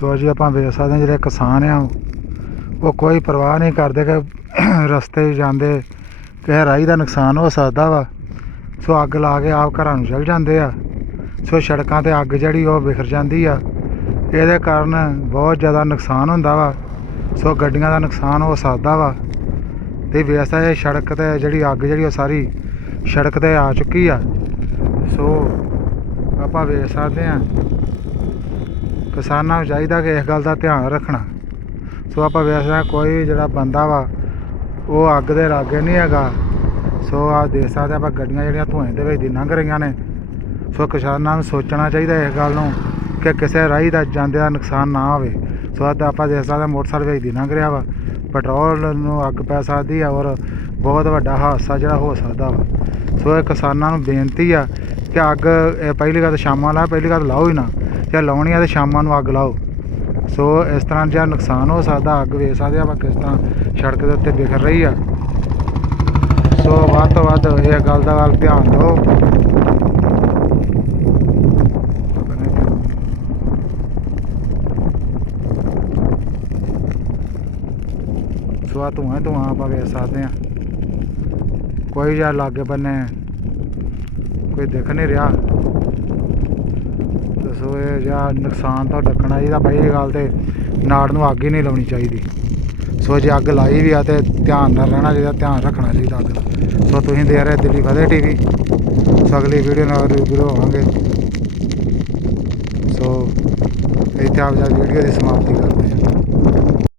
ਸੋ ਜੀ ਆਪਾਂ ਵੇਖ ਸਕਦੇ ਹਾਂ ਜਿਹੜੇ ਕਿਸਾਨ ਆ, ਉਹ ਕੋਈ ਪਰਵਾਹ ਨਹੀਂ ਕਰਦੇ ਕਿ ਰਸਤੇ ਜਾਂਦੇ ਕਿਸੇ ਰਾਈ ਦਾ ਨੁਕਸਾਨ ਹੋ ਸਕਦਾ ਵਾ। ਸੋ ਅੱਗ ਲਾ ਕੇ ਆਪ ਘਰਾਂ ਨੂੰ ਚਲ ਜਾਂਦੇ ਆ। ਸੋ ਸੜਕਾਂ ਤੇ ਅੱਗ ਜਿਹੜੀ ਉਹ ਵਿਖਰ ਜਾਂਦੀ ਆ। ਇਹਦੇ ਕਾਰਨ ਬਹੁਤ ਜ਼ਿਆਦਾ ਨੁਕਸਾਨ ਹੁੰਦਾ ਵਾ। ਸੋ ਗੱਡੀਆਂ ਦਾ ਨੁਕਸਾਨ ਹੋ ਸਕਦਾ ਵਾ। ਤੇ ਵੈਸਾ ਇਹ ਸੜਕ ਤੇ ਜਿਹੜੀ ਅੱਗ ਜਿਹੜੀ ਉਹ ਸਾਰੀ ਸੜਕ ਤੇ ਆ ਚੁੱਕੀ ਆ। ਸੋ ਆਪਾਂ ਵੇਖ ਸਕਦੇ ਆ ਕਿਸਾਨਾਂ ਨੂੰ ਚਾਹੀਦਾ ਕਿ ਇਸ ਗੱਲ ਦਾ ਧਿਆਨ ਰੱਖਣਾ। ਸੋ ਆਪਾਂ ਵੇਖ ਸਕਦੇ ਕੋਈ ਵੀ ਜਿਹੜਾ ਬੰਦਾ ਵਾ, ਉਹ ਅੱਗ ਦੇ ਲਾਗੇ ਨਹੀਂ ਹੈਗਾ। ਸੋ ਆ ਦੇਖ ਸਕਦੇ ਆਪਾਂ ਗੱਡੀਆਂ ਜਿਹੜੀਆਂ ਧੂਏ ਦੇ ਵਿੱਚ ਦੀ ਲੰਘ ਰਹੀਆਂ ਨੇ। ਸੋ ਕਿਸਾਨਾਂ ਨੂੰ ਸੋਚਣਾ ਚਾਹੀਦਾ ਇਸ ਗੱਲ ਨੂੰ ਕਿ ਕਿਸੇ ਰਾਹੀ ਦਾ ਜਾਂਦੇ ਦਾ ਨੁਕਸਾਨ ਨਾ ਹੋਵੇ। ਵੱਧ ਆਪਾਂ ਦੇਖ ਸਕਦੇ ਮੋਟਰਸਾਈਕਲ ਵੇਚਦੀ ਦੀ ਲੰਘ ਰਿਹਾ ਵਾ, ਪੈਟਰੋਲ ਨੂੰ ਅੱਗ ਪੈ ਸਕਦੀ ਆ ਔਰ ਬਹੁਤ ਵੱਡਾ ਹਾਦਸਾ ਜਿਹੜਾ ਹੋ ਸਕਦਾ ਵਾ। ਸੋ ਇਹ ਕਿਸਾਨਾਂ ਨੂੰ ਬੇਨਤੀ ਆ ਕਿ ਅੱਗ, ਇਹ ਪਹਿਲੀ ਗੱਲ ਤਾਂ ਸ਼ਾਮਾਂ ਲਾ, ਪਹਿਲੀ ਗੱਲ ਲਾਓ ਹੀ ਨਾ, ਜੇ ਲਾਉਣੀ ਆ ਤੇ ਸ਼ਾਮਾਂ ਨੂੰ ਅੱਗ ਲਾਓ। ਸੋ ਇਸ ਤਰ੍ਹਾਂ ਜਿਹੜਾ ਨੁਕਸਾਨ ਹੋ ਸਕਦਾ, ਅੱਗ ਵੇਖ ਸਕਦੇ ਆਪਾਂ ਕਿਸ ਤਰ੍ਹਾਂ ਸੜਕ ਦੇ ਉੱਤੇ ਵਿਖਰ ਰਹੀ ਆ। ਸੋ ਵੱਧ ਤੋਂ ਵੱਧ ਇਹ ਗੱਲ ਦਾ ਵੱਲ ਧਿਆਨ ਦਿਓ। ਸੋ ਆ ਧੂਆਂ ਹੀ ਧੂਆਂ ਆਪਾਂ ਵੇਖ ਸਕਦੇ ਆ ਕੋਈ ਜਾਂ ਲਾਗੇ ਬੰਨੇ ਕੋਈ ਦਿਖ ਨਹੀਂ ਰਿਹਾ। ਸੋ ਇਹ ਜਾਂ ਨੁਕਸਾਨ ਤਾਂ ਡੱਕਣਾ ਇਹਦਾ ਪਹਿਲੀ ਗੱਲ ਤੇ ਨਾੜ ਨੂੰ ਅੱਗ ਹੀ ਨਹੀਂ ਲਾਉਣੀ ਚਾਹੀਦੀ। ਸੋ ਜੇ ਅੱਗ ਲਾਈ ਵੀ ਆ ਤੇ ਧਿਆਨ ਨਾਲ ਰਹਿਣਾ ਚਾਹੀਦਾ, ਧਿਆਨ ਰੱਖਣਾ ਚਾਹੀਦਾ ਅੱਗ ਦਾ। ਸੋ ਤੁਸੀਂ ਦੇਖ ਰਹੇ ਦਿੱਲੀ ਫਤਿਹ ਟੀਵੀ। ਸੋ ਅਗਲੀ ਵੀਡੀਓ ਨਾਲ ਰੂਬਰੂ ਹੋਵਾਂਗੇ। ਸੋ ਇੱਥੇ ਆਪ ਜਾ ਵੀਡੀਓ ਦੀ ਸਮਾਪਤੀ ਕਰਦੇ ਹਾਂ।